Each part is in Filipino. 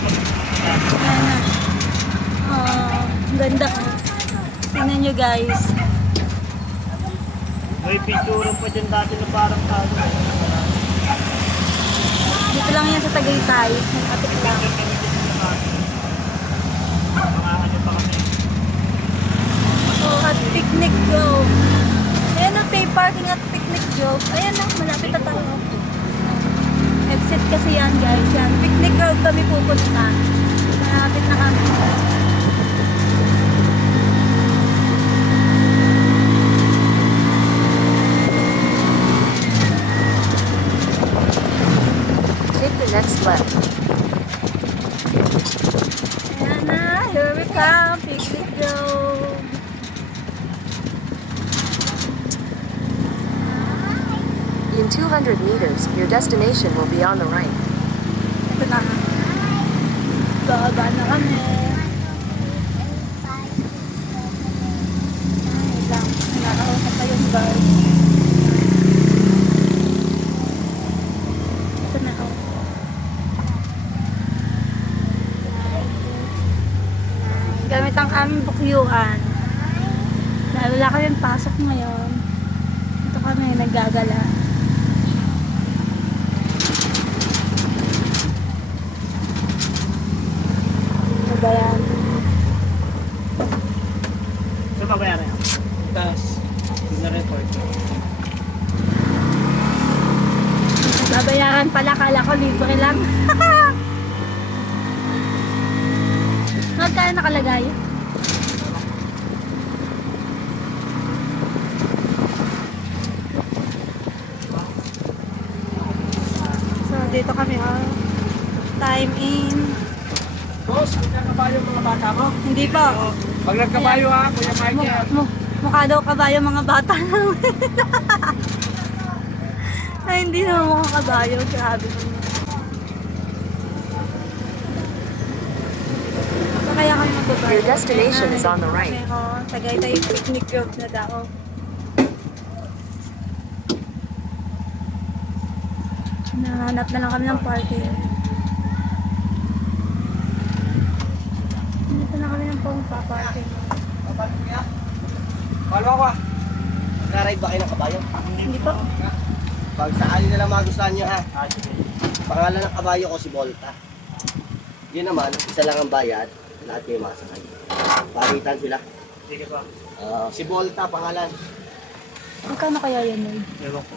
Ayan na. Oh, ang ganda. Tingnan nyo guys. May picture pa dyan dati na parang tago. Dito lang yan sa Tagaytay. Nagkapit lang. Mga pa kami. Oh, at Picnic Grove. Ayan na, pay parking at Picnic Grove. Ayan na, malapit na tayo. Exit kasi yan guys. Yan. Picnic Grove kami pupunta. Malapit na kami. Take the next left. Ayan na, here we come. Picnic Grove. In 200 meters, your destination will be on the right. Ito na. Baba na kami. Ay lang, nakakausap pa yung guard. Ito na ako. Gamit ang aming bukyuan. Dahil wala kami pasok ngayon. Ito kami naggagala. Bayan. Saan ba bayaran yan? Taas. Na-report. Babayaran pala, kala ko libre lang. Magkano nakalagay? So, dito kami time in. Boss, nagkakabayo mga bata mo? Hindi pa. Pag nagkabayo ha, Kuya Mike. Mukha daw kabayo mga bata namin. Ay, hindi naman mukha kabayo. Grabe. So, kaya kami magbabayo. Your destination is on the right. Tagaytay Picnic Grove na daw. Nahanap na lang kami ng parking. Dito na kami ng pang-parking. Paano ako? Nag-ride ba kayo ng kabayo? Hindi po. Pag sakali na lang magustuhan nyo ha. Pangalan ng kabayo ko si Volta. Yun naman, isa lang ang bayad. Lahat kayo masakay. Paritan sila. Sige pa. Si Volta, pangalan. Magkano kaya yan, Lloyd? Ewan ko.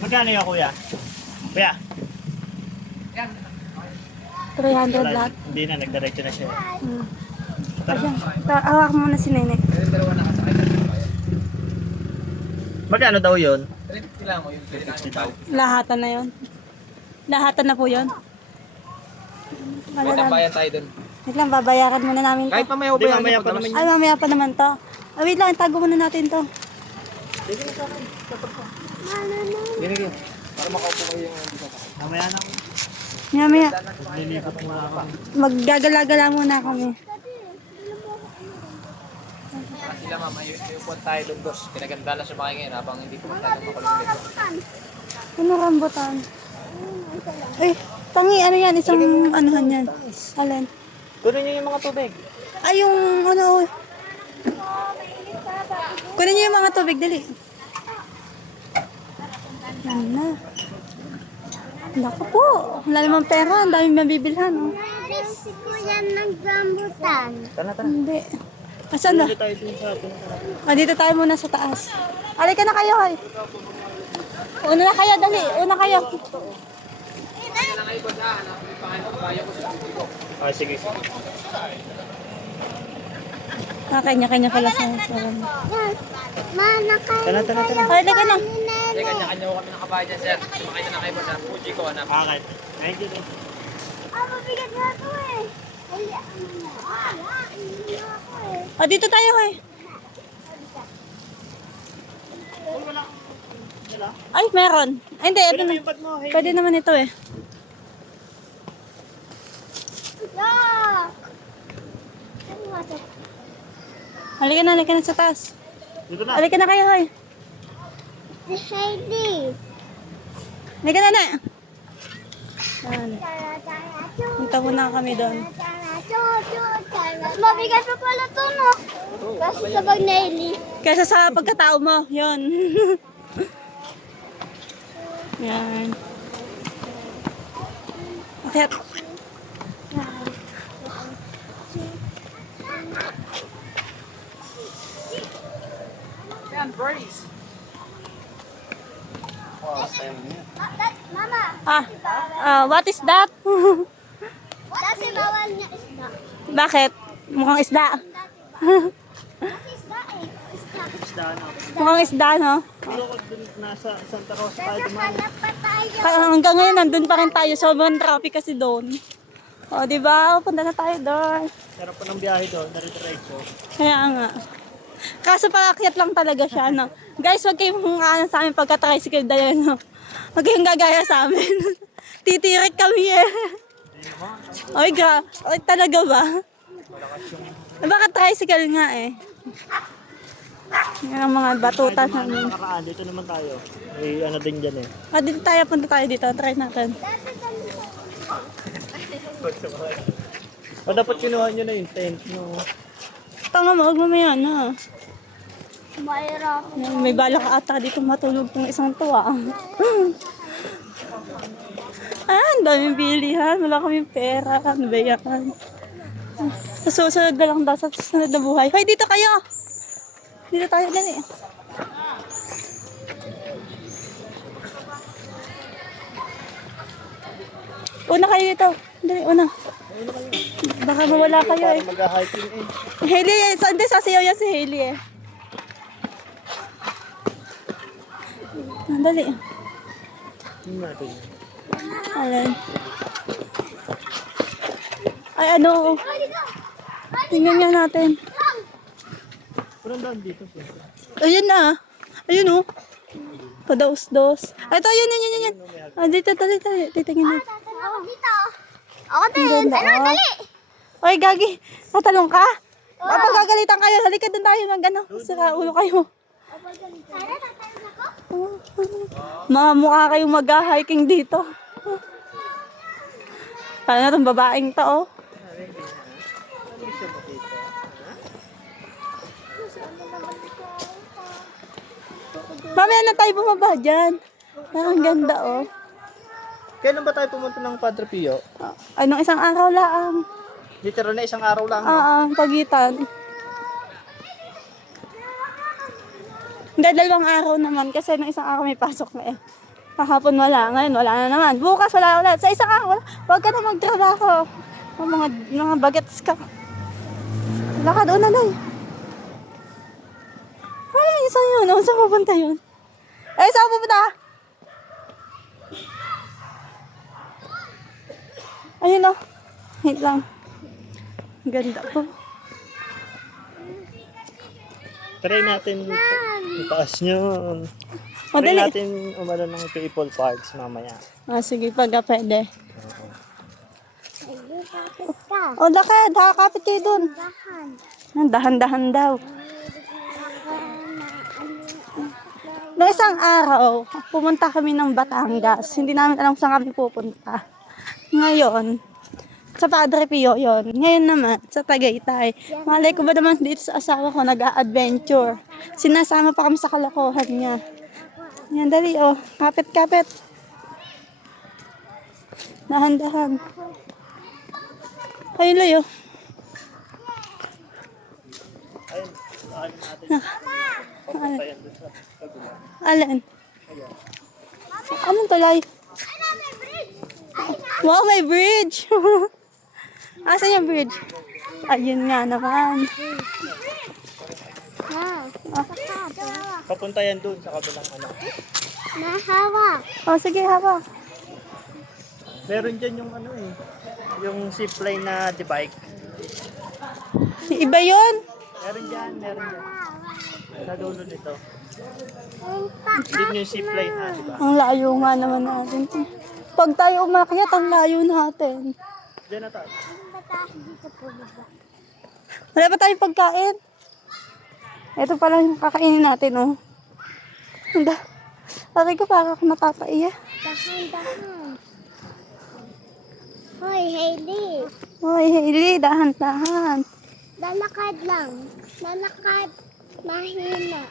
Magkano yun, kuya? Kuya? 300 lahat. Hindi na, nagdiretso na siya. Hmm. Ayan. Awak mo muna si Nene. Magkano daw yun? Lahatan na yon. Lahatan na po yon. Wala lang. Bayan tayo dun. Wait lang, babayaran muna namin to. Kahit mamaya Hindi, mamaya pa naman Ay, mamaya pa naman to. Ah, wait lang, tago muna natin to. Ginigil. Para makaupo kayo yung Mamaya na. Mamaya, Nilipot mo na ako. maggagala-gala muna kami. sila mama, yung puwan tayo dun boss. Pinaganda lang siya makingin habang hindi po masyadong makulimit. Ano rambutan? Eh, tangi, ano yan? Isang anuhan yan. Alin? Kunin niyo yung mga tubig. Ay, yung ano. Kunin niyo yung mga tubig, dali. Yan na. Naku po. Wala namang pera. Ang daming mabibilhan. Oh. Si Kuya ng rambutan. Tara. Hindi. Asan na? Dito tayo dun sa atin. Dito tayo muna sa taas. Halika na kayo, ay. Una na kayo, dali. Una kayo. Ah, sige. Kanya-kanya pala sa Mana kayo. Tara. Halika na. Kasi kanya-kanya ko kami nakabahay dyan sir. Sumakay na kayo boss ha. Fuji ko anak. Bakit? Thank you. Ah, mabigat nga ito eh. Ay, ano na. Hindi ako eh. Dito tayo, ay. Ay, meron. Ay, hindi. Ito na. Pwede naman ito eh. Yak! Ano nga ito? Halika na sa taas. Dito na. Halika na kayo, hoy. Si Heidi. Halika na. Ano? Tara, tara, tara. Punta muna kami doon. Mas mabigat pa pala to, no? Kasi sa bag na Eli. Kaysa sa pagkatao mo, yun. Yan. Okay. Yan, brace. Mama, What is that? dati bawal niya isda. Bakit? Mukhang isda. Kasi isda eh. Isda. Isda na. Mukhang isda, no? Tulukod dun nasa Santa Rosa tayo Pero dumaan. hanap pa tayo. Hanggang ngayon, nandun pa rin tayo. Sobrang traffic kasi doon. O, diba? O, punta na tayo doon. Sarap po ng biyahe doon, nare-diretso. Kaya nga. Kaso paakyat lang talaga siya, no? Guys, wag kayong sa amin pagka-tricycle dahil, no? Wag kayong gagaya sa amin. Titirik kami eh. Oy, Oy, talaga ba? Baka tricycle nga eh. Yan ang mga batuta Tayo dumaan namin. ng nakaraan, dito naman tayo. May ano din dyan eh. Dito tayo, punta tayo dito. Try natin. O dapat kinuha nyo na yung tent nyo. Tanga mo, huwag mamaya na. Mahirap. May balak ata dito matulog tong isang tuwa. Ang daming bilihan. Wala kaming pera. Ano ba yan? Sa susunod na lang daw. Sa susunod na buhay. Hoy, dito kayo! Dito tayo, dali. Una kayo dito. Dali, una. Baka mawala kayo eh. Para mag-hiking eh. Hailey, hindi sasayaw yan si Hailey eh. Dali. Tingnan natin. Ayan. Ay, ano? Tingnan nga natin. Parang daan dito. Ayun na. Ayun oh. Padaos-dos. Ito, yun. Dito, dali. Titingin natin. Ako dito. Ako Ang din. ganda, Ano, oh. dali. Oy, Gagi. Natalong ka? Kapag gagalitan kayo, halika doon tayo mag-ano. Sira ulo kayo. Tara, tatayin ako. Mga mukha kayong mag-hiking dito. Sana itong babaeng to, oh. Mamaya na tayo bumaba dyan. Ang ganda, oh. Kailan ba tayo pumunta ng Padre Pio? Anong isang araw lang. Literal na isang araw lang. Pagitan. Hindi, 2 araw naman kasi nung isang araw may pasok na eh. Kahapon wala, ngayon wala na naman. Bukas wala ulit. Sa isang araw wala. Huwag ka na magtrabaho. Mga bagets ka. Wala ka doon na lang. Ay, isa yun. Saan pupunta yun? Saan pupunta? Ayun o. Wait lang. Ang ganda po. Try natin itaas nyo. O, Try dali. natin umano ng people parks mamaya. Sige, pag pwede. Ay, kapit ka. O, lakad. Kakapit kayo dun. Dahan. Dahan-dahan daw. Noong isang araw, pumunta kami ng Batangas. Hindi namin alam saan kami pupunta. Ngayon, sa Padre Pio yon. Ngayon naman, sa Tagaytay. Malay ko ba naman dito sa asawa ko, nag-a-adventure. Sinasama pa kami sa kalokohan niya. Yan, dali oh. Kapit-kapit. Dahan-dahan. Ayun, layo. Papunta yan doon sa kabila. Alin? Anong tulay? Ano, may bridge. Wow, may bridge! Asan yung bridge? Ayun nga naman. Papunta yan doon sa kabilang ano. Nahawak. Sige, hawak. Meron dyan yung ano eh. Yung zipline na bike. Iba yun? Meron dyan. Sa dulo nito. Yun yung zipline ha, diba? Ang layo nga naman natin. Pag tayo umakyat, ang layo natin. Diyan na tayo. Dito po baba. Wala pa tayong pagkain. Ito pala yung kakainin natin, oh. Handa. Laki ko para ako napapaiya. Dahan. Hoy, Hailey. Hoy, Hailey, dahan-dahan. Lalakad lang. Lalakad. Mahina.